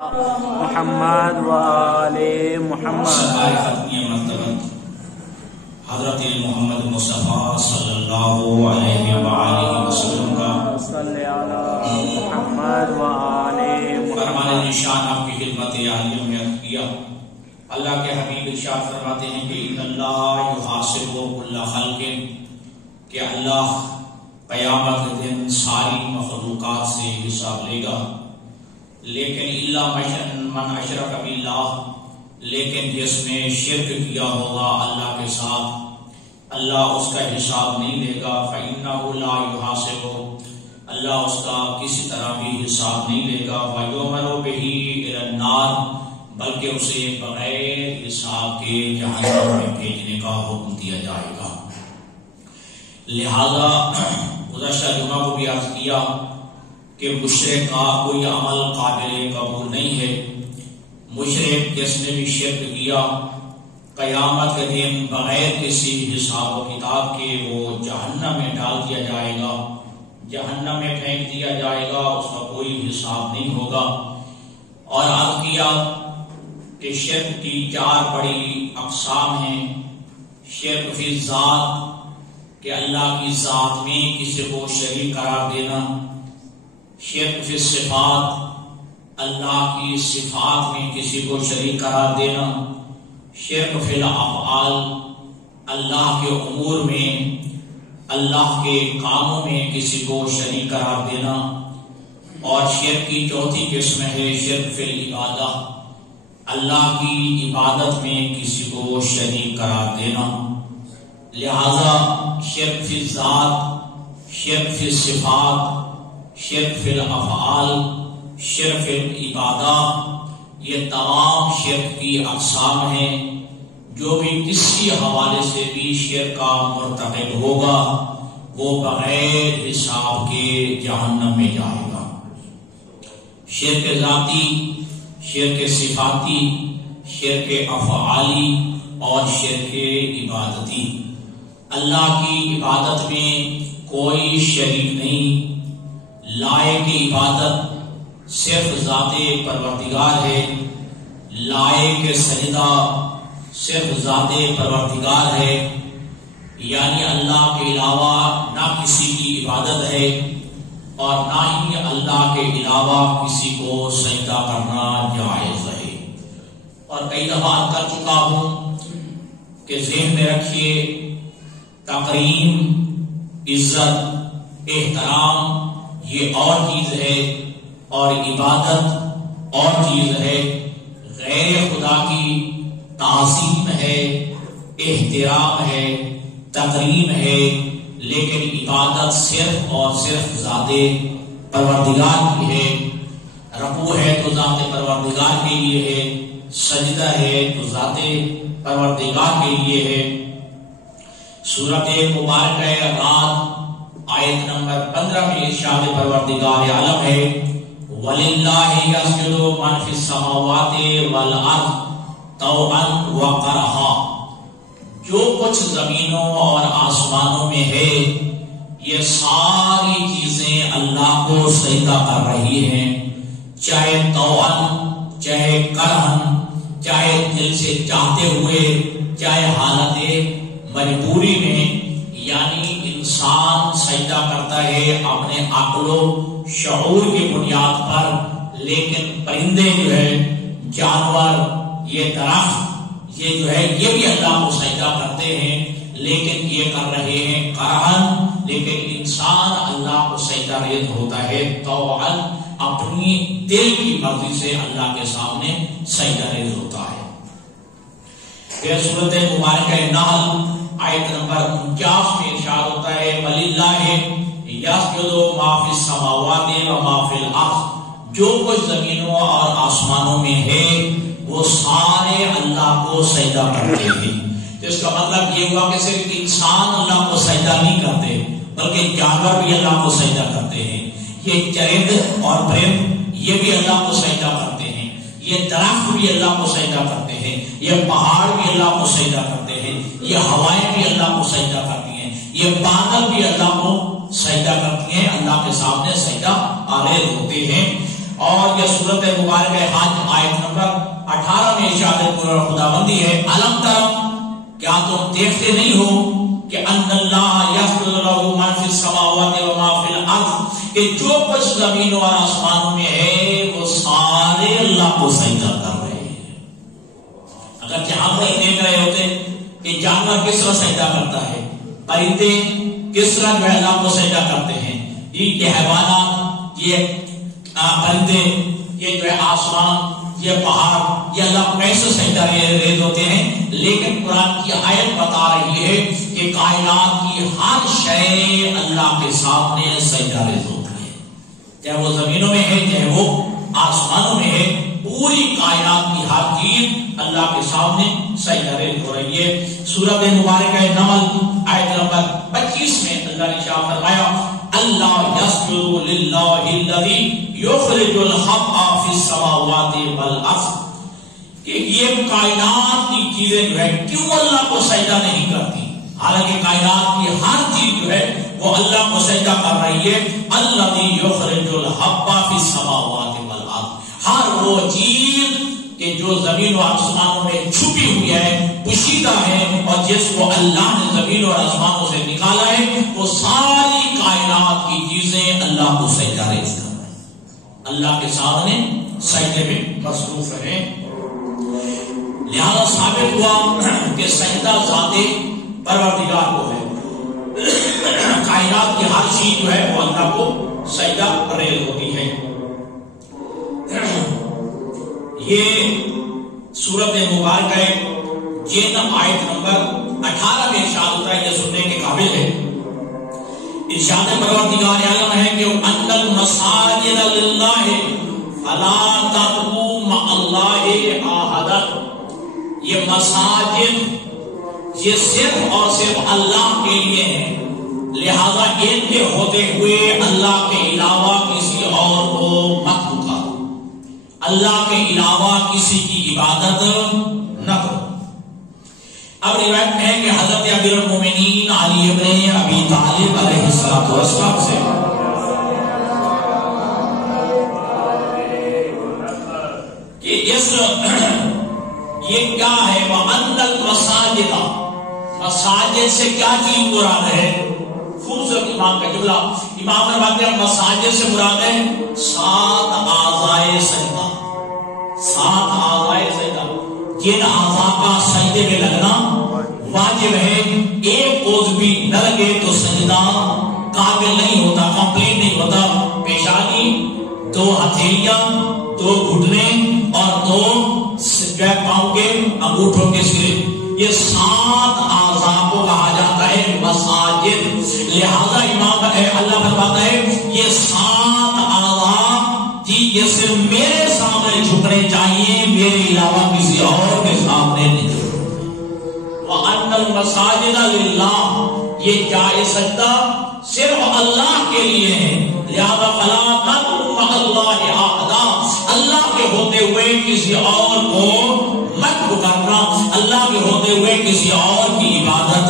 محمد وآل محمد سرکار ختمی مرتبت حضرت محمد مصطفیٰ صلی اللہ علیہ وآلہ وسلم کا صلی علی محمد وآل محمد فرمان نشان آپ کی خدمت عالیہ میں عرض کیا۔ اللہ کے حبیب ارشاد فرماتے ہیں کہ ان اللہ یحاسب کل خلق، کہ اللہ قیامت کے دن ساری مخلوقات سے حساب لے گا، لیکن اللہ من اشرک باللہ، لیکن جس نے شرک کیا ہوگا اللہ کے ساتھ، اللہ اس کا حساب نہیں لے گا۔ فإنہ لا یحاسب، اللہ اس کا کسی طرح بھی حساب نہیں لے گا۔ وَيُؤْمَرُ بِهِ إِلَى النَّارِ، بلکہ اسے بغیر حساب کے جہنم میں بھیجنے کا حکم دیا جائے گا۔ لہذا گزشتہ جمعہ کو بھی عرض کیا کہ مشرک کا کوئی عمل قابل قبول نہیں ہے۔ مشرک جس نے بھی شرک کیا، قیامت کے دن بغیر کسی حساب و کتاب کے وہ جہنم میں ڈال دیا جائے گا، جہنم میں پھینک دیا جائے گا، اس کا کوئی حساب نہیں ہوگا۔ اور عرض کیا کہ شرک کی 4 بڑی اقسام ہیں۔ شرک فی الذات، کہ اللہ کی ذات میں کسی کو شریک قرار دینا۔ شرک فی الصفات، اللہ کی صفات میں کسی کو شریک قرار دینا۔ شرک فی الافعال، اللہ کے امور میں، اللہ کے کاموں میں کسی کو شریک قرار دینا۔ اور شرک کی 4تھی قسم ہے شرک فی العبادہ، اللہ کی عبادت میں کسی کو شریک قرار دینا۔ لہذا شرک فی الذات، شرک فی الصفات، شرک فی الافعال، شرک فی العبادہ، یہ تمام شرک کی اقسام ہیں۔ جو بھی کسی حوالے سے بھی شرک کا مرتکب ہوگا وہ بغیر حساب کے جہنم میں جائے گا۔ شرک ذاتی، شرک صفاتی، شرک افعالی اور شرک عبادتی۔ اللہ کی عبادت میں کوئی شریک نہیں، لائق عبادت صرف ذات پروردگار ہے، لائق سجدہ صرف ذات پروردگار ہے، یعنی اللہ کے علاوہ نہ کسی کی عبادت ہے اور نہ ہی اللہ کے علاوہ کسی کو سجدہ کرنا جائز ہے۔ اور کئی دفعہ کر چکا ہوں کہ ذہن میں رکھیے، تکریم، عزت، احترام یہ اور چیز ہے اور عبادت اور چیز ہے۔ غیر خدا کی تعظیم ہے، احترام ہے، تکریم ہے، لیکن عبادت صرف اور صرف ذات پروردگار کی ہے۔ رکوع ہے تو ذات پروردگار کے لیے ہے، سجدہ ہے تو ذات پروردگار کے لیے ہے۔ سورۃ مبارکہ رات آیت نمبر 15 میں ارشاد پروردگار عالم ہے، وَلِلَّهِ يَسْجُدُ مَن فِي السَّمَاوَاتِ وَالْأَرْضِ طَوْعًا وَكَرْهًا، جو کچھ زمینوں اور آسمانوں میں ہے یہ ساری چیزیں اللہ کو سجدہ کر رہی ہیں، چاہے طوعاً، چاہے کرہن، چاہے دل سے چاہتے ہوئے، چاہے حالت مجبوری میں۔ یعنی انسان سجدہ کرتا ہے اپنے عقل و شعور کی بنیاد پر، لیکن پرندے جو ہے، جانور، یہ درخت، یہ جو ہے یہ بھی اللہ کو سجدہ کرتے ہیں، لیکن یہ کر رہے ہیں کرہن، لیکن انسان اللہ کو سجدہ ریز ہوتا ہے طوعاً، اپنی دل کی مرضی سے اللہ کے سامنے سجدہ ریز ہوتا ہے۔ پھر سورۃ مبارکہ نحل آیت نمبر 49 میں ارشاد ہوتا ہے، وَلِلَّهِ يَسْجُدُ مَا فِي السَّمَاوَاتِ وَمَا فِي الْأَرْضِ، جو کچھ زمینوں اور آسمانوں میں ہے وہ سارے اللہ کو سجدہ کرتے ہیں۔ تو اس کا مطلب یہ ہوا کہ صرف انسان اللہ کو سجدہ نہیں کرتے بلکہ جانور بھی اللہ کو سجدہ کرتے ہیں، یہ چرند اور پرند یہ بھی اللہ کو سجدہ کرتے ہیں، یہ درخت بھی اللہ کو سجدہ کرتے ہیں، یہ پہاڑ بھی اللہ کو سجدہ کرتے ہیں، یہ ہوائیں بھی اللہ کو سجدہ کرتی ہیں، یہ بادل بھی اللہ کو سجدہ کرتی ہیں، اللہ کے سامنے سجدہ آریز ہوتے ہیں۔ اور یہ سورت مبارکہ حج آیت نمبر 18 میں ارشاد خداوندی ہے الم تر، کیا تم دیکھتے نہیں ہو کہ ان اللہ یسجد لہ ما فی السماوات و ما فی الارض، کہ جو کچھ زمین اور آسمانوں میں ہے وہ سارے اللہ کو سجدہ کر رہے ہیں۔ اگر جہاں پر دیکھ رہے ہوتے کہ جانور کس طرح سجدہ کرتا ہے، پرندے کس طرح جو ہے اللہ کو سجدہ کرتے ہیں، یہ حیوانات، یہ پرندے، یہ جو ہے آسمان، یہ پہاڑ، یہ اللہ کیسے سجدہ ریز ہوتے ہیں، لیکن قرآن کی آیت بتا رہی ہے کہ کائنات کی ہر شے اللہ کے سامنے سجدہ ریز ہوتا ہے، چاہے وہ زمینوں میں ہے چاہے وہ آسمانوں میں ہے، پوری کائنات کی ہر چیز اللہ کے سامنے سجدہ ریز ہو رہی ہے۔ سورۃ مبارکہ نمل آیت نمبر 25 میں اللہ نے ارشاد فرمایا اللہ یسجد للہ الذی یخرج الحب فی السماوات والارض، کہ یہ کائنات کی چیزیں جو ہے کیوں اللہ کو سجدہ نہیں کرتی، حالانکہ کائنات کی ہر چیز جو ہے وہ اللہ کو سجدہ کر رہی ہے۔ الذی یخرج الحب فی السماوات والارض، ہر وہ چیز کہ جو زمین و آسمانوں میں چھپی ہوئی ہے، پوشیدہ ہے، اور جس کو اللہ نے زمین اور آسمانوں سے نکالا ہے، وہ ساری کائنات کی چیزیں اللہ کو سجدہ ریز کر رہی ہیں، اللہ کے سامنے سجدے میں مصروف ہیں۔ لہذا ثابت ہوا کہ سجدہ ذات پروردگار کو ہے، کائنات کی ہر چیز جو ہے وہ اللہ کو سجدہ ریز ہوتی ہے۔ یہ سورت مبارکہ جن آیت نمبر 18 میں ارشاد ہوتا ہے، یہ سننے کے قابل ہے۔ ارشاد پروردگار عالم ہے کہ ان المساجد للہ فلا تدعوا مع اللہ احدا، یہ مساجد یہ صرف اور صرف اللہ کے لیے ہے، لہذا ان کے ہوتے ہوئے اللہ کے علاوہ کسی اور کو مت پکارو، اللہ کے علاوہ کسی کی عبادت نہ کرو۔ اب روایت ہے کہ حضرت امیر المومنین علی ابن ابی طالب علیہ السلام سے کہ یہ کیا ہے، وَأَنَّ الْمَسَاجِدَ، مساجد سے کیا چیز مراد ہے؟ خوبصورت امام کا جملہ، امام فرماتے ہیں مساجد سے مراد ہے 7 اعضائے سجدہ، 7 اعضائے سجدہ، جن اعضاء کا سجدے میں لگنا واجب ہے، ایک عضو بھی نہ لگے تو سجدہ قابل نہیں ہوتا، کمپلیٹ نہیں ہوتا۔ پیشانی، 2 ہتھیلیاں، 2 گھٹنے اور 2 پاؤں کے انگوٹھوں کے سرے، یہ 7 اعضاء کو کہا جاتا ہے مساجد۔ لہذا امام اللہ فرماتا ہے یہ 7 اعضاء جی یہ صرف میرے سامنے جھکنے چاہیے، میرے علاوہ کسی اور کے سامنے نہیں۔ وَأَنَّ الْمَسَاجِدَ لِلَّهِ، یہ جائے سجدہ صرف اللہ کے لیے ہے، لہذا فَلَا تَدْعُوا مَعَ اللَّهِ أَحَدًا، اللہ کے ہوتے ہوئے کسی اور کو مت پکارنا، اللہ کے ہوتے ہوئے کسی اور کی عبادت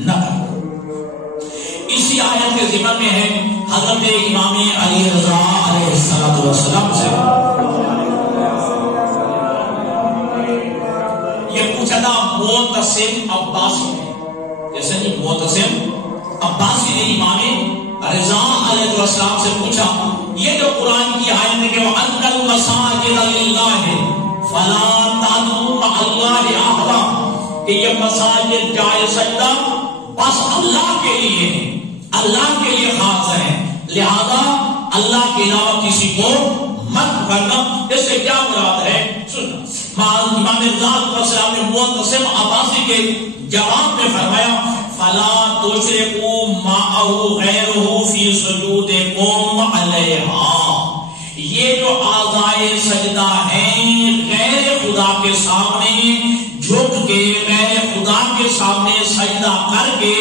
نہ کرنا۔ اسی آیت کے ضمن میں ہے حضرت امام علی رضا علیہ السلام سے یہ پوچھا تھا معتصم عباسی نے، جیسے کہ معتصم عباسی نے امام رضا علیہ السلام سے پوچھا یہ جو قرآن کی آیت ہے کہ وَأَنَّ الْمَسَاجِدَ لِلَّهِ فَلَا تَدْعُوا مَعَ اللَّهِ أَحَدًا، کہ یہ مساجد جائے سجدہ بس اللہ کے لیے ہے، اللہ کے لیے خاص ہے، لہذا اللہ کے علاوہ کسی کو مت کرنا۔ اس سے کیا مراد ہے سننا، امام رضا علیہ السلام نے معتصم عباسی کے جواب میں فرمایا فَلَا تُشْرِكُوا مَعَهُ غَيْرَهُ فِي سُجُودِكُمْ عَلَيْهَا، یہ جو اعضائے سجدہ ہیں غیر خدا کے سامنے جھک کے، غیر خدا کے سامنے سجدہ کر کے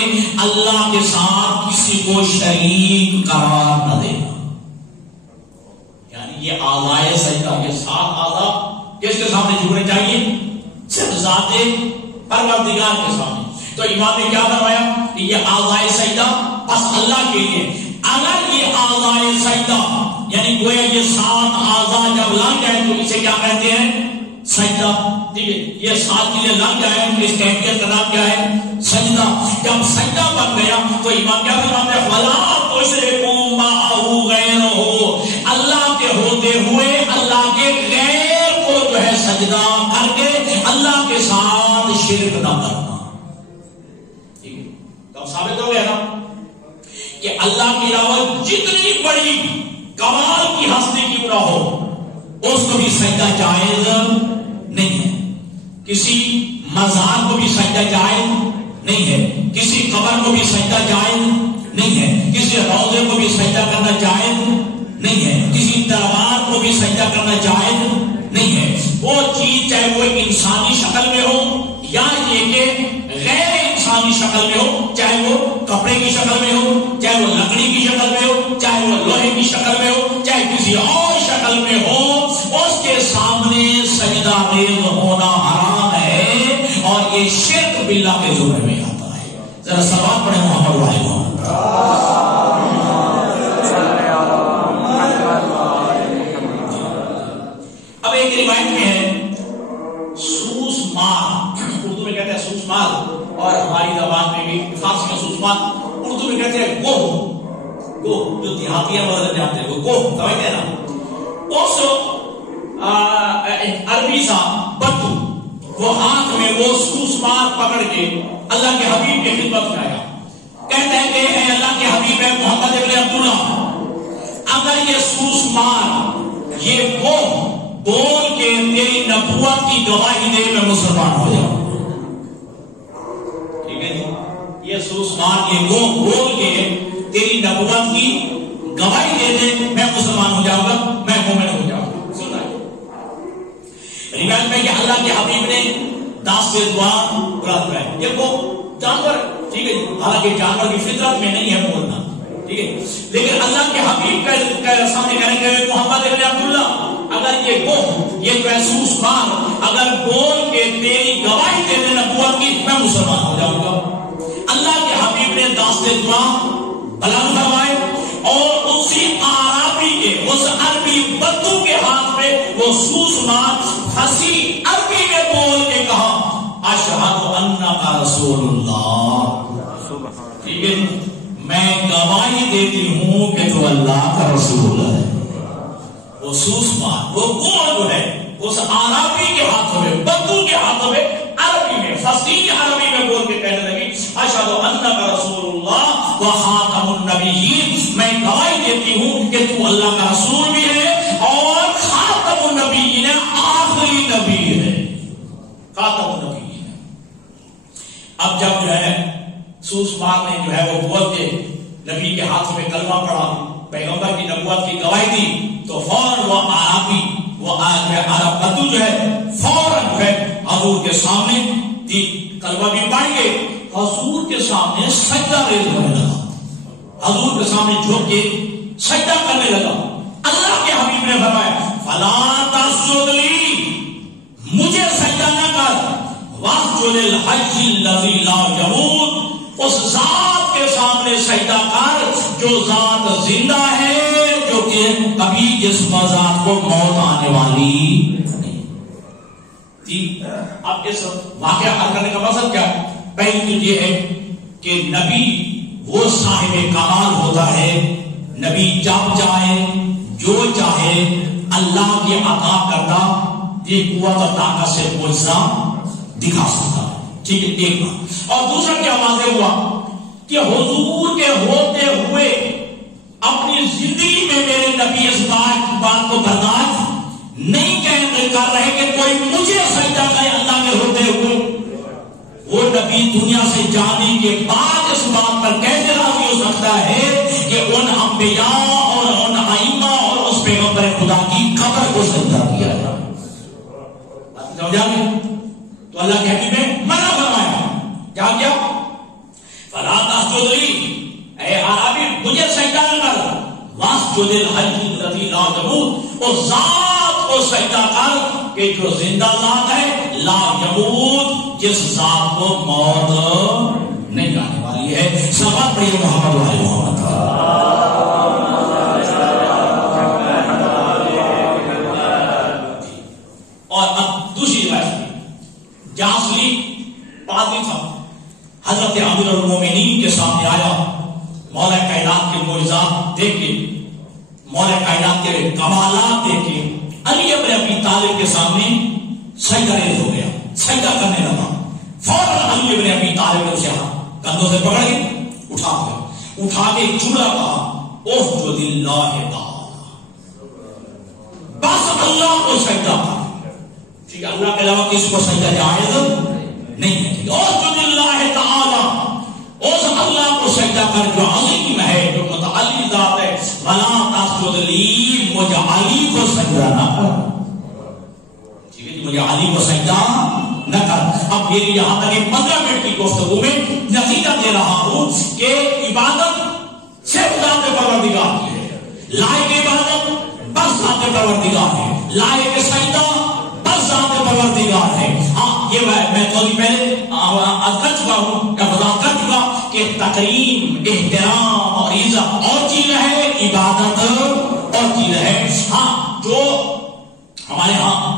اللہ کے ساتھ کسی کو شریک قرار نہ دینا۔ یعنی یہ اعضائے سجدہ، یہ 7 اعضاء کس کے سامنے جھکنے چاہیے؟ صرف ذات پروردگار کے سامنے۔ تو امام نے کیا فرمایا کہ یہ اعضائے سجدہ بس اللہ کے لیے، اگر یہ اعضائے سجدہ یعنی گویا یہ 7 اعضاء جب لگ جائے تو اسے کیا کہتے ہیں؟ سجدہ. ٹھیک ہے، یہ 7 چیزیں لگ جائیں تو اس کیفیت کا نام کیا ہے؟ سجدہ. جب سجدہ بن گیا تو امام کیا فرماتے ہیں؟ فلا تشرکوا معه غیرہ، اللہ کے ہوتے ہوئے اللہ کے غیر کو جو ہے سجدہ کر کے اللہ کے ساتھ شرک نہ کرنا. ٹھیک ہے، تو ثابت ہو گیا نا کہ اللہ کے علاوہ جتنی بڑی کمال کی ہستی کیوں نہ ہو اس کو بھی سجدہ جائز نہیں ہے. کسی مزار کو بھی سجدہ جائز نہیں ہے. کسی قبر کو بھی سجدہ جائز نہیں ہے. کسی روضے کو بھی سجدہ کرنا جائز نہیں ہے. کسی دربار کو بھی سجدہ کرنا جائز نہیں ہے. وہ چیز چاہے وہ انسانی شکل میں ہو یا یہ کہ غیر انسانی شکل میں ہو، چاہے وہ کپڑے کی شکل میں ہو، چاہے وہ لکڑی کی شکل میں ہو، چاہے وہ لوہے کی شکل میں ہو، چاہے کسی اور شکل میں ہو، اس کے سامنے سجدہ ریز ہونا حرام ہے اور یہ شرک باللہ کے زمرے میں آتا ہے. ذرا سلام پڑھیں محمد والے محمد. اب ایک روایت میں ہے سوس مار، اردو میں کہتے ہیں سوس مار اور ہماری زبان میں بھی فارسی میں سوس مار، اردو میں کہتے ہیں گوہ. گوہ جو دیہاتیاں وغیرہ جانتے ہیں وہ گوہ سمجھتے ہیں نا. اس عربی سا بدو وہ ہاتھ میں وہ سوس مار پکڑ کے اللہ کے حبیب کی خدمت میں آیا. کہتے ہیں کہ اے اللہ کے حبیب ہے محمد ابن عبداللہ، اگر یہ سوس مار یہ گوہ بول کے تیری نبوت کی گواہی دے میں مسلمان ہو جاؤں. ٹھیک ہے جی، یہ سوس مار یہ گوہ بول کے تیری نبوت کی گواہی دے دے میں مسلمان ہو جاؤں گا، میں مومن ہو جاؤں گا. روایت میں کہ اللہ کے حبیب نے داس سے دعا قرآن ہے. یہ وہ جانور ٹھیک ہے، حالانکہ جانور کی فطرت میں نہیں ہے بولنا، ٹھیک ہے، لیکن اللہ کے حبیب کا سامنے کہنے کہ محمد ابن عبداللہ اگر یہ گوہ یہ محسوس مار اگر بول کے تیری گواہی دے دے نبوت کی میں مسلمان ہو جاؤں گا. اللہ کے حبیب نے داس سے دعا بلند فرمائے اور اسی عربی کے اس عربی بدو کے ہاتھ میں وہ سوس مار فصیح عربی میں بول کے کہا اشہد انک رسول اللہ. ٹھیک ہے، میں گواہی دیتی ہوں کہ تو اللہ کا رسول ہے. وہ سوس مار وہ گوہ جو ہے اس عربی کے ہاتھوں میں بدو کے ہاتھوں میں عربی میں فصیح عربی میں بول کے کہنے لگی اشہد انک رسول اللہ و خاتم النبیین، میں گواہی دیتی ہوں کہ تو اللہ کا رسول بھی ہے اور خاتم النبیین ہے، آخری نبی ہے، خاتم النبیین ہے. اب جب جو ہے سوس مار نے جو ہے وہ بول کے نبی کے ہاتھوں میں کلمہ پڑھا، پیغمبر کی نبوت کی گواہی دی، تو فوراً وہ عربی وہ عرب بدو جو ہے فوراً جو ہے حضور کے سامنے کلمہ بھی پڑھ کے حضور کے سامنے سجدہ ریز ہونے لگا. حضور کے سامنے جھک کے سجدہ کرنے لگا. اللہ کے حبیب نے فرمایا فلا تسجد لی، مجھے سجدہ نہ کر، واسجد للحی الذی لا یموت، اس ذات کے سامنے سجدہ کر جو ذات زندہ ہے، جو کہ کبھی جس ذات کو موت آنے والی نہیں. اب اس واقعہ حل کرنے کا مقصد کیا ہے؟ پہلی چیز یہ ہے کہ نبی وہ صاحب کمال ہوتا ہے، نبی جب چاہے جو چاہے اللہ کی عطا کردہ یہ قوت اور طاقت سے معجزہ دکھا سکتا ہے. ٹھیک ہے، ایک بات. اور دوسرا کیا واضح ہوا کہ حضور کے ہوتے ہوئے اپنی زندگی میں میرے نبی اس بات کو برداشت نہیں کر رہے کہ کوئی مجھے سجدہ کرے اللہ کے ہوتے ہوئے. وہ نبی دنیا سے جانے کے بعد اس بات پر کیسے راضی ہو سکتا ہے کہ ان انبیاء اور ان ائمہ اور اس پیغمبر خدا کی قبر کو سجدہ کیا جائے؟ تو اللہ کے حبیب نے منع فرمایا. کیا کیا؟ فلا تسجد لی، اے عربی مجھے سجدہ نہ کر، واسجد للحی الذی لا یموت، اس ذات کو سجدہ کر کہ جو زندہ ذات ہے، لا یموت، جس ذات کو موت نہیں آنے والی ہے. سبق پڑھیے محمد والے محمد. اور اب دوسری روایت میں جاسلی پادری تھا، حضرت امیر المومنین کے سامنے آیا، مولا کائنات کے معجزات دیکھ کے، مولا کائنات کے کمالات دیکھ کے علی ابن ابی طالب کے سامنے سجدہ ریز ہو گیا، سجدہ کرنے لگا۔ فوراً علی ابن ابی طالب نے اسے کندھوں سے پکڑ کے اٹھا کے چوڑا کہا اسجد للہ تعالی، بس اللہ کو سجدہ کر، ٹھیک ہے، اللہ کے علاوہ کسی کو سجدہ جائز نہیں ہے، ٹھیک ہے، اسجد للہ تعالی، اس اللہ کو سجدہ کر جو عظیم ہے، جو متعلی ذات ہے، ولا تسجد لی، مجھے علی کو سجدہ نہ کر، ٹھیک ہے، مجھے علی کو سجدہ نہ کر۔ اب میری یہاں تک 15 منٹ کی گفتگو میں نتیجہ دے رہا ہوں کہ عبادت صرف ذات پروردگار کی ہے، لائق عبادت بس ذات پروردگار ہے، لائق سجدہ بس ذات پروردگار ہے۔ ہاں یہ میں تھوڑی پہلے کر چکا ہوں، وضاحت کر چکا کہ تکریم، احترام اور عزت اور چیز ہے، عبادت اور چیز ہے۔ ہاں جو ہمارے ہاں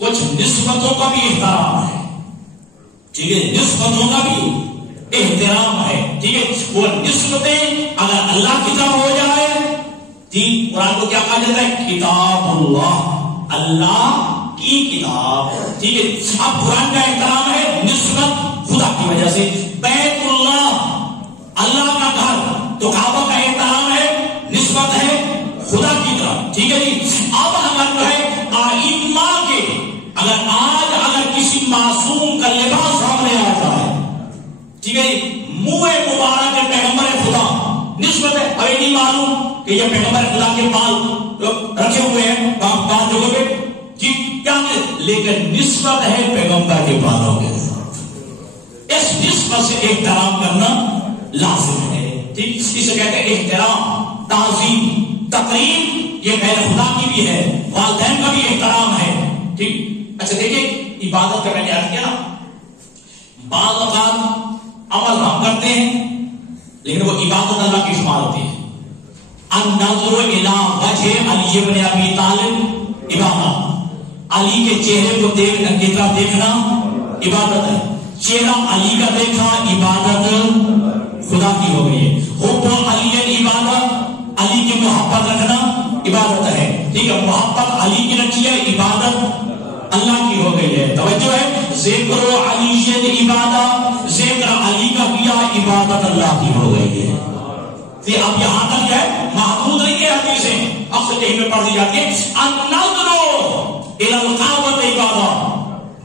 کچھ نسبتوں کا بھی احترام ہے، ٹھیک ہے، نسبتوں کا بھی احترام ہے، ٹھیک ہے، وہ نسبتیں اگر اللہ کی طرف ہو جائے، ٹھیک، قرآن کو کیا کہا جاتا ہے؟ کتاب اللہ، اللہ کی کتاب، ٹھیک ہے۔ اب قرآن کا احترام ہے نسبت خدا کی وجہ سے، بیت اللہ، اللہ کا گھر، تو کعبہ کا احترام ہے، نسبت ہے خدا کی طرف، ٹھیک ہے جی۔ اب اگر جو ہے ائمہ کے اگر کسی معصوم کا لباس سامنے آتا ہے، ٹھیک ہے، منہ مبارک پیغمبر خدا، نسبت ہے، ابھی نہیں معلوم کہ یہ پیغمبر خدا کے بال رکھے ہوئے ہیں بعض جگہوں پہ، جی کیا، لیکن نسبت ہے پیغمبر کے بالوں کے ساتھ، اس نسبت سے احترام کرنا لازم ہے، ٹھیک، اسے کہتے ہیں احترام، تعظیم، تقریم، یہ غیر خدا کی بھی ہے، والدین کا بھی احترام ہے، ٹھیک۔ اچھا دیکھیں عبادت کا میں نے عرض کیا نا، بعض اوقات عمل ہم کرتے ہیں لیکن وہ عبادت اللہ کی شمار ہوتی ہے۔ النظر الی وجہ علی بن ابی طالب عبادت، علی کے چہرے کو دیکھنا، کی طرف دیکھنا عبادت ہے، چہرہ علی کا دیکھنا عبادت خدا کی ہو گئی ہے، حب علی عبادت، علی کی محبت رکھنا عبادت ہے، ٹھیک ہے، محبت علی کی رکھی ہے، عبادت اللہ کی ہو گئی ہے، توجہ ہے، ذکر علی عبادت، ذکر علی کا کیا عبادت اللہ کی ہو گئی ہے۔ اب یہاں تک کیا ہے، محدود نہیں ہے حدیثیں، اکثر کہیں میں پڑھ دی جاتی ہے، النظر الی الکعبۃ عبادت،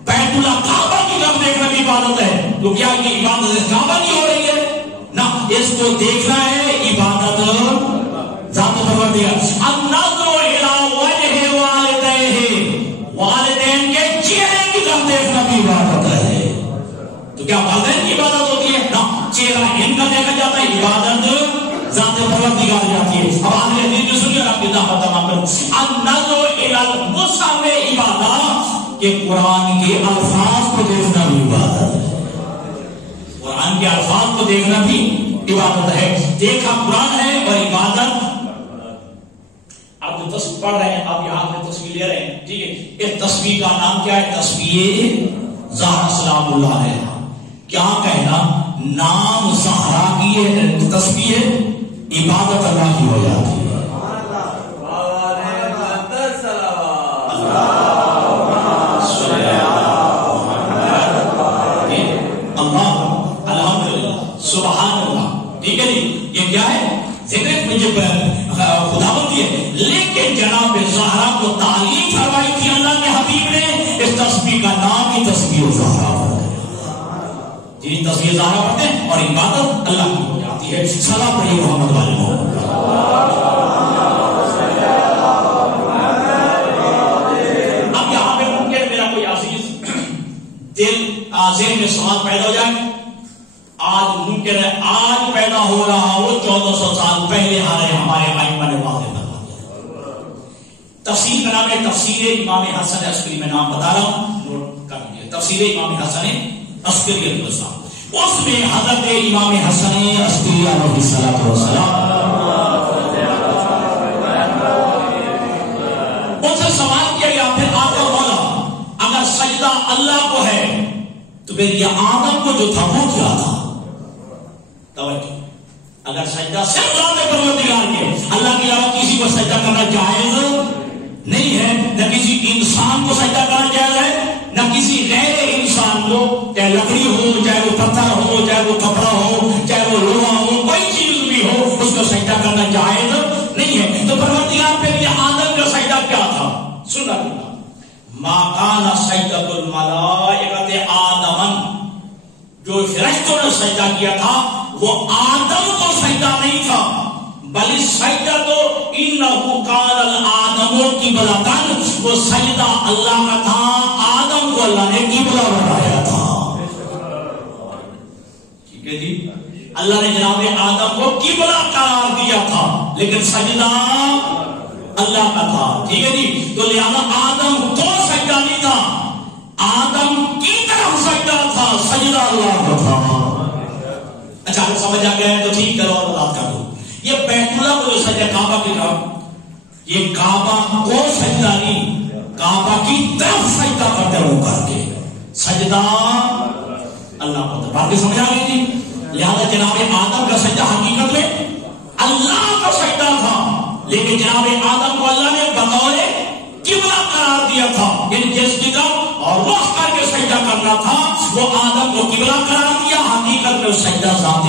بیت اللہ کعبہ کی طرف دیکھنا بھی عبادت ہے، تو کیا یہ عبادت کعبہ کی ہو رہی ہے؟ نہ، اس کو دیکھنا ہے عبادت ذات پروردگار۔ النظر الی وجہ والدیہ، والدین کے چہرے کی طرف دیکھنا بھی عبادت ہے، تو کیا والدین کی عبادت ہوتی ہے؟ نہ، چہرہ ان کا دیکھا جاتا ہے، عبادت ذات پروردگار جاتی ہے۔ اب آخری حدیث میں سنیے، آپ کی دعوت تمام کروں، النظر الی المصحف عبادت، کہ قرآن کے الفاظ کو دیکھنا بھی عبادت ہے، قرآن کے الفاظ کو دیکھنا بھی عبادت ہے، دیکھا قرآن ہے اور عبادت۔ آپ جو تصویر پڑھ رہے ہیں، آپ یہاں پہ تصویر لے رہے ہیں، ٹھیک ہے، اس تصویر کا نام کیا ہے؟ تصویر زہرا سلام اللہ علیہا۔ کیا کہنا، نام زہرا کی تصویر عبادت اللہ کی ہو جاتی ہے۔ سبحان اللہ، ٹھیک ہے جی، یہ کیا ہے؟ ذکر مجھے خداوندی ہے، لیکن جناب زہرا کو تعلیم فرمائی تھی اللہ کے حبیب نے، اس تصویر کا نام ہی تصویر زہرا پڑھ جی، تصویر زہرا پڑھتے ہیں اور عبادت اللہ کی ہو جاتی ہے۔ سلام پڑھیے محمد والے محمد۔ اب یہاں پہ ممکن میرا کوئی عزیز دل ذہن میں سوال پیدا ہو جائے، آج ممکن ہے آج پیدا ہو رہا ہو 1400 سال پہلے ہمارے ائمہ نے واضح کروا دیا۔ تفسیر کا نام ہے تفسیر امام حسن عسکری، میں نام بتا رہا ہوں، نوٹ کر لیجیے، تفسیر امام حسن عسکری علیہ السلام، اس میں حضرت امام حسن عسکری علیہ السلام ان سے سوال کیا گیا، پھر آپ کا مولا تو پھر یہ آدم کو جو تھا وہ کیا تھا؟ توجہ، اگر سجدہ صرف ذات پروردگار کے، اللہ کے علاوہ کسی کو سجدہ کرنا جائز نہیں ہے، نہ کسی انسان کو سجدہ کرنا جائز ہے، نہ کسی غیر انسان کو، چاہے لکڑی ہو، چاہے وہ پتھر ہو، چاہے وہ کپڑا ہو، چاہے وہ لوہا ہو، کوئی چیز بھی ہو، اس کو سجدہ کرنا جائز نہیں ہے۔ تو پروردگار پہ یہ آدم کا سجدہ کیا تھا؟ سننا ما کان سجدۃ الملائکۃ آدم، جو فرشتوں نے سجدہ کیا تھا وہ آدم کو سجدہ نہیں تھا، بل سجدہ تو انہ کان آدم قبلۃ، وہ سجدہ اللہ کا تھا، آدم کو اللہ نے قبلہ بنایا تھا۔ ٹھیک ہے جی، اللہ نے جناب آدم کو قبلہ قرار دیا تھا، لیکن سجدہ اللہ کا تھا۔ ٹھیک ہے جی، تو لہذا آدم کو سجدہ نہیں تھا، آدم کی طرف سجدہ تھا، سجدہ اللہ کا تھا۔ اچھا اگر سمجھ آ گیا ہے تو ٹھیک کرو اور بات کر دو۔ یہ بیت اللہ کو جو سجدہ کعبہ کی طرف، یہ کعبہ کو سجدہ نہیں، کعبہ کی طرف سجدہ کرتے ہو کر کے، سجدہ اللہ کو۔ بات کی سمجھ آ گئی تھی؟ لہذا جناب آدم کا سجدہ حقیقت میں اللہ کا سجدہ تھا، لیکن جناب آدم کو اللہ نے بطور قبلہ قرار دیا تھا، یعنی جس کی طرف اور رخ کر کے سجدہ کرنا تھا وہ آدم کو قبلہ قرار دیا، حقیقت میں سجدہ ذات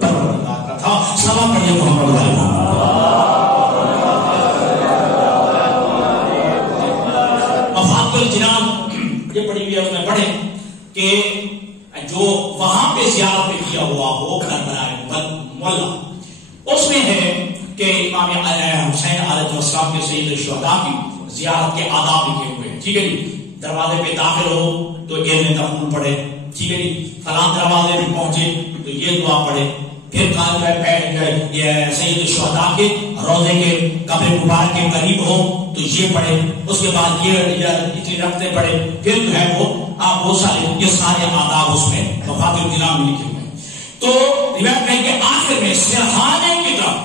پروردگار کا تھا۔ سلام پڑھیے محمد علیہ مفاد الجنان، یہ پڑھی ہوئی ہے، اس میں پڑھے کہ جو وہاں پہ زیارت پہ کیا ہوا ہو کربلا مولا، اس میں ہے کہ امام حسین علیہ السلام کے سید الشہداء کی زیارت کے آداب لکھے ہوئے ہیں۔ ٹھیک ہے جی، دروازے پہ داخل ہو تو ابن دخول پڑھے، ٹھیک ہے جی، فلاں دروازے پہ پہنچے تو یہ دعا پڑھے، پھر کہا جائے یہ سید الشہداء کے روضے کے قبر مبارک کے قریب ہو تو یہ پڑھے، اس کے بعد یہ اتنی رکھتے پڑھے، پھر جو ہے وہ آپ بہت سارے یہ سارے آداب اس میں مفاد الجنان میں لکھے ہوئے ہیں۔ تو روایت ہے کہ آخر میں سرحانے کی طرف،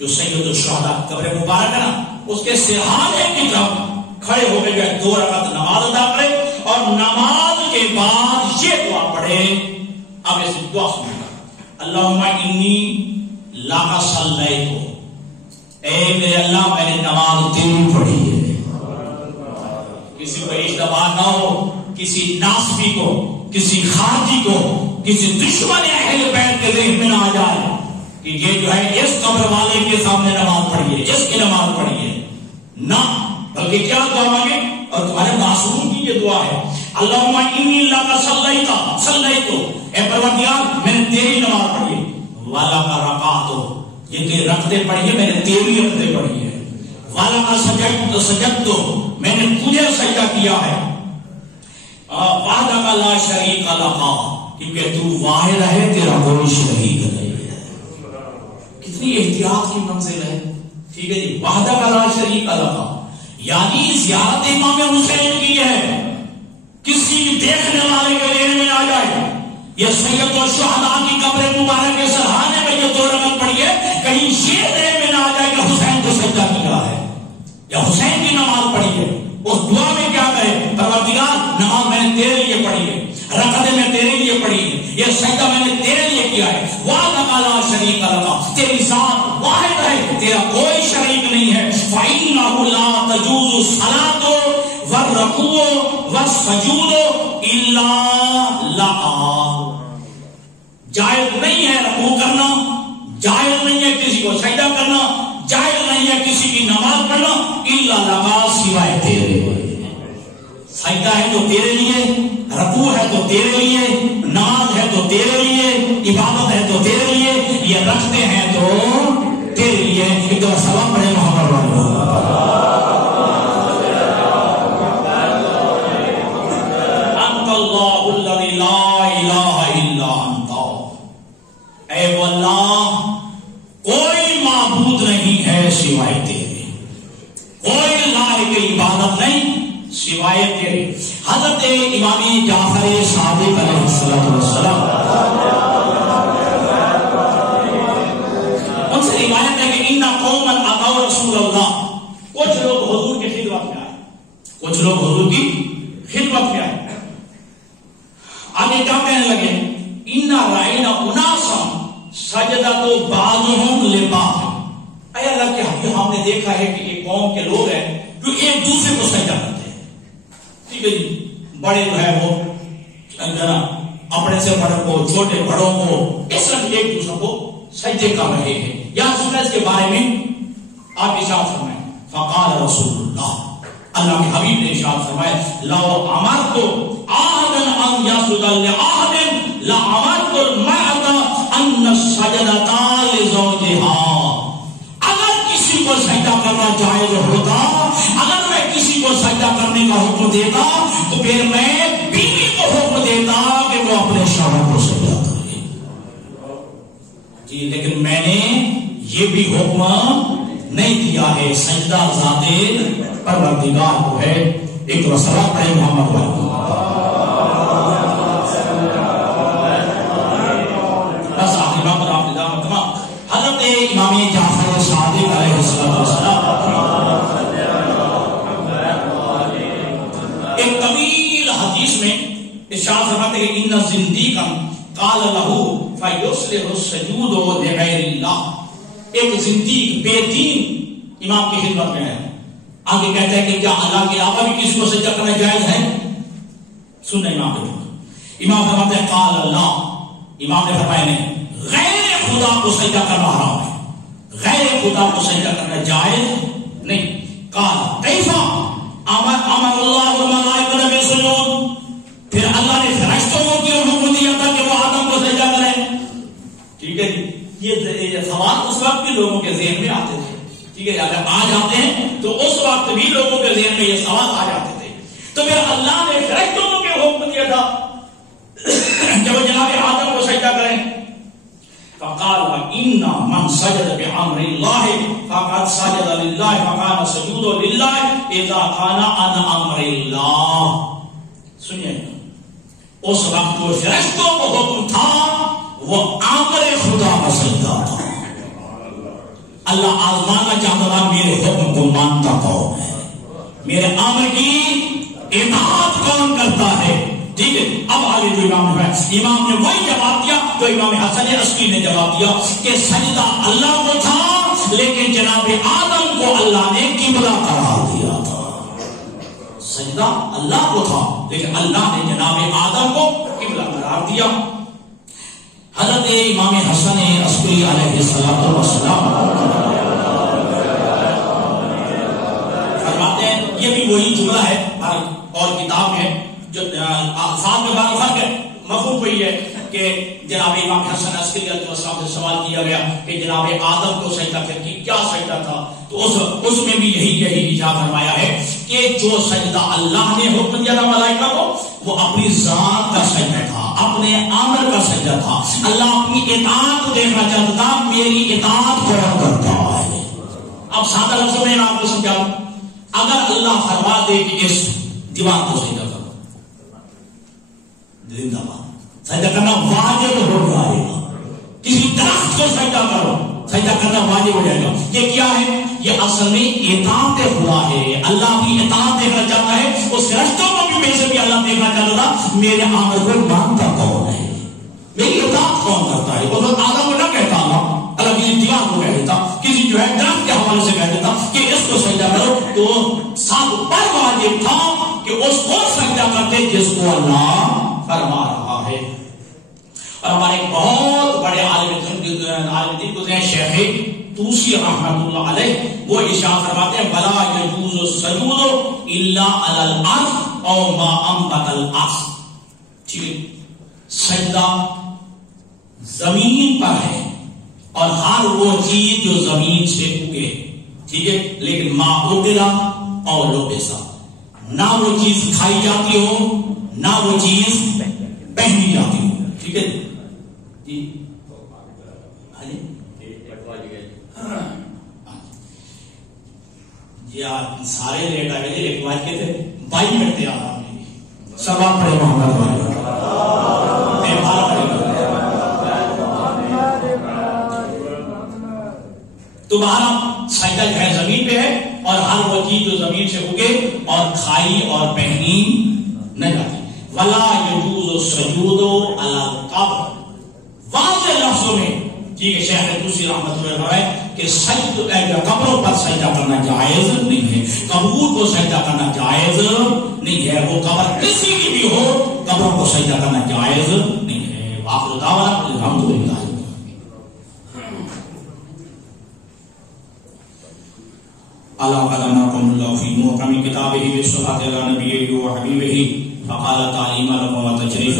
جو سید الشہداء قبر مبارک ہے نا، اس کے سرحانے کی طرف کھڑے ہو کے 2 رکعت نماز ادا کرے اور نماز کے بعد یہ دعا پڑھے۔ اب اس دعا سنیں، اللہم انی لک صلیت، اے میرے اللہ میں نے نماز تیری پڑھی ہے۔ کسی کو اشتباہ نہ ہو، کسی ناسبی کو، کسی خارجی کو، کسی دشمن اہل بیت کے ذہن میں نہ آ جائے کہ یہ جو ہے اس قبر والے کے سامنے نماز پڑھی ہے، اس کی نماز پڑھی ہے، نہ، بلکہ کیا دعا مانگے، اور تمہارے معصوم کی یہ دعا ہے، اللہم انی لک صلیت، اے پروردگار میں نے تیری نماز پڑھی ہے، ولک رکعت، یہ کہ رکعتیں پڑھی ہے میں نے تیری رکعتیں پڑھی ہے، ولک سجدت، میں نے تجھے سجدہ کیا ہے، وحدک لا شریک لک، کیونکہ تو واحد ہے، تیرا کوئی شریک نہیں ہے۔ کتنی احتیاط کی منزل ہے، ٹھیک ہے جی، وحدک لا شریک لک، یعنی زیارت امام حسین کی ہے، کسی دیکھنے والے کے ذہن میں آ جائے یہ سید الشہداء کی قبر مبارک کے سرحانے میں جو 2 رکعت پڑھی ہے، کہیں یہ ذہن میں نہ آ جائے کہ حسین کو سجدہ کیا ہے یا حسین کی نماز پڑھی ہے۔ اس دعا میں کیا کہے، پروردگار نماز میں نے تیرے لیے پڑھی ہے، رکعتیں میں تیرے لیے پڑھی ہے، یہ سجدہ میں نے تیرے لیے کیا ہے، وحدک لا شریک لک، تیری ذات واحد ہے، تیرا کوئی شریک نہیں ہے، فإنہ لا تجوز الصلاۃ والرکوع والسجود الا لک، جائز نہیں ہے رکوع کرنا، جائز نہیں ہے کسی کو سجدہ کرنا، جائز نہیں ہے کسی کی نماز پڑھنا، الا لک، سوائے تیرے۔ سجدہ ہے تو تیرے لیے، رکوع ہے تو تیرے لیے، نماز ہے تو تیرے لیے، عبادت ہے تو تیرے لیے، یہ رکھتے ہیں تو تیرے لیے۔ ایک دو سلام پڑھے محمد انت اللہ الذی لا الہ الا انت، اے وہ اللہ کوئی معبود نہیں ہے سوائے تیرے، کوئی لائق عبادت نہیں سوائے تیرے۔ حضرت امام جعفر صادق علیہ السلام ان سے روایت ہے کہ ان قوما اتوا رسول اللہ، کچھ لوگ حضور کی خدمت میں آئے، کچھ لوگ حضور کی خدمت میں آئے، ٹھیک ہے جی، بڑے جو ہے وہ اپنے سے بڑوں کو، چھوٹے بڑوں کو اس طرح ایک دوسرے کو سجدے کر رہے ہیں. یا اس کے بارے میں آپ ارشاد فرمائیں فقال رسول اللہ، اللہ کے حبیب نے ارشاد فرمایا لو امرت احدا ان يسجد لاحد لامرت المرأة ان سجدتا لزوجها. اگر کسی کو سجدہ کرنا جائز ہوتا، اگر میں کسی کو سجدہ کرنے کا حکم دیتا تو پھر میں بیوی کو حکم دیتا کہ وہ اپنے شوہر کو سجدہ کرے جی. لیکن میں نے یہ بھی حکم نہیں دیا ہے، سجدہ ذات پروردگار کو ہے. ایک رسول پڑھے محمد والی. بس آخری بات آپ نے دعوت تمام حضرت امام جعفر صادق علیہ السلام ایک طویل حدیث میں ارشاد فرماتے ہیں کہ ان زندیقا قال له فیصلح السجود لغیر اللہ. ایک زندیق بے دین امام کی خدمت میں ہے، آگے کہتا ہے کہ کیا اللہ کے علاوہ بھی کسی کو سجدہ کرنا جائز ہے؟ سننا امام کے امام فرماتے ہیں قال اللہ، امام نے فرمایا نہیں، غیر خدا کو سجدہ کرنا حرام ہے، غیر خدا کو سجدہ کرنا جائز نہیں. قال کیفا امر اللہ والملائکۃ بالسجود، پھر اللہ نے فرشتوں کو کیوں حکم دیا تھا کہ وہ آدم کو سجدہ کریں؟ ٹھیک ہے جی، یہ سوال اس وقت بھی لوگوں کے ذہن میں آتے تھے. ٹھیک ہے، اگر آ جاتے ہیں تو اس وقت بھی لوگوں کے ذہن میں یہ سوال آ جاتے تھے. تو پھر اللہ نے فرشتوں کو کیوں حکم دیا تھا کہ وہ جناب آدم کو سجدہ کریں؟ فقال ان من سجد بامر الله فقد سجد لله فكان سجود لله اذا كان عن امر الله. سنیے، اس وقت جو فرشتوں کو حکم تھا وہ امر خدا کا سجدہ تھا. اللہ آزمانا چاہتا تھا میرے حکم کو مانتا کون ہے، میرے امر کی اطاعت کون کرتا ہے. ٹھیک ہے، اب آگے جو امام نے وہی جواب دیا تو امام حسن عسکری نے جواب دیا کہ سجدہ اللہ کو تھا لیکن جناب آدم کو اللہ نے قبلہ قرار دیا تھا. سجدہ اللہ کو تھا لیکن اللہ نے جناب آدم کو قبلہ قرار دیا. حضرت امام حسن عسکری علیہ السلام فرماتے ہیں، یہ بھی وہی جملہ ہے اور کتاب میں جو الفاظ میں بات فرق ہے، مفہوم وہی ہے کہ جناب امام حسن عسکری علیہ السلام سے سوال کیا گیا کہ جناب آدم کو سجدہ کی کیا سجدہ تھا، تو اس میں بھی یہی ارشاد فرمایا ہے کہ جو سجدہ اللہ نے حکم دیا تھا ملائکہ کو وہ اپنی ذات کا سجدہ تھا، اپنے امر کا سجدہ تھا. اللہ اپنی اطاعت کو دیکھنا چاہتا تھا، میری اطاعت کون کرتا ہے. اب سادہ لفظوں میں آپ کو سمجھاؤں، اگر اللہ فرما دے کہ اس دیوار کو سجدہ کرو، زندہ باد سجدہ کرنا واجب ہو جائے گا. کسی درخت کو سجدہ کرو، سجدہ کرنا واجب ہو جائے گا. یہ کیا ہے؟ یہ اصل میں اطاعت خدا ہے. اللہ بھی اطاعت دیکھنا چاہتا ہے، اس فرشتوں کو بھی میں سے بھی اللہ دیکھنا چاہتا تھا میرے امر کو مانتا کون ہے، میری اطاعت کون کرتا ہے. وہ تو آدم کو نہ کہتا اللہ کسی دیوار کو کہہ دیتا، کسی جو ہے درخت کے حوالے سے کہہ دیتا کہ اس کو سجدہ کرو، تو سب پر واجب تھا کہ اس کو سجدہ کرتے جس کو اللہ فرما رہا ہے. اور ہمارے ایک بہت بڑے عالم دین گزرے شیخ توسی رحمۃ اللہ علیہ، وہ ارشاد فرماتے ہیں ولا یجوز السجود الا علی الارض او ما انبت الارض. ٹھیک، سجدہ زمین پر ہے اور ہر وہ چیز جو زمین سے اگے. ٹھیک ہے، لیکن ما اگلا اور لبسا، نہ وہ چیز کھائی جاتی ہو نہ وہ چیز پہنی جاتی ہو. ٹھیک ہے جی، جی آپ سارے لیٹ آ گئے. ایک بات کے تھے 22 منٹ تھے آپ سب آپ پڑھے محمد والے تمہارا سجدہ جو ہے زمین پہ ہے اور ہر وہ چیز جو زمین سے اگے اور کھائی اور پہنی نہ جاتی. ولا یجوز السجود علی القبر، واضح لفظوں میں ٹھیک ہے، شیخ توسی رحمۃ اللہ علیہ کہ قبروں پر سجدہ کرنا جائز نہیں ہے، قبور کو سجدہ کرنا جائز نہیں ہے، وہ قبر کسی کی بھی ہو قبروں کو سجدہ کرنا جائز نہیں ہے۔ وآخر دعوانا الحمدللہ۔ اللہ علاناکم اللہ فی محکم کتابہ بصحۃ علی نبیہ و حبیبہ فقال تعلیما لکم و تشریفا